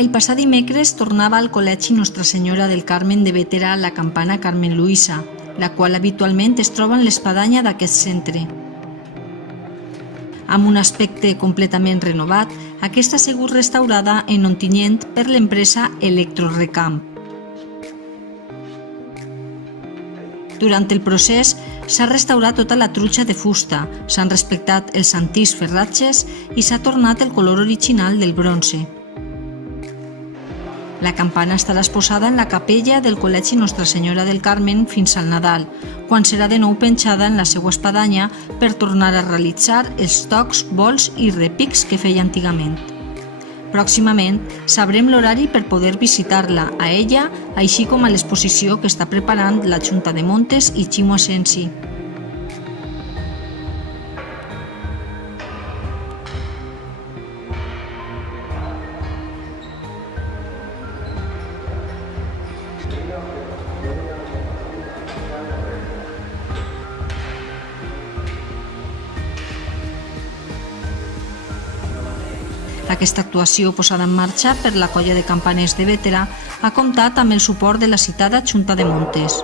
El passat dimecres tornava al Col·legi Nostra Senyora del Carmen de Bétera la campana Carmen Luisa, la qual habitualment es troba en l'espadanya d'aquest centre. Amb un aspecte completament renovat, aquesta ha sigut restaurada en Ontinyent per l'empresa Electrorecamp. Durant el procés s'ha restaurat tota la trutxa de fusta, s'han respectat els antics ferratges i s'ha tornat el color original del bronze. La campana estarà exposada en la capella del Col·legi Nostra Senyora del Carmen fins al Nadal, quan serà de nou penjada en la seva espadanya per tornar a realitzar els tocs, vols i repics que feia antigament. Pròximament sabrem l'horari per poder visitar-la, a ella, així com a l'exposició que està preparant la Junta de Montes i Ximo Asensi. Aquesta actuació posada en marxa per la colla de campaners de Bétera ha comptat amb el suport de la citada Junta de Montes.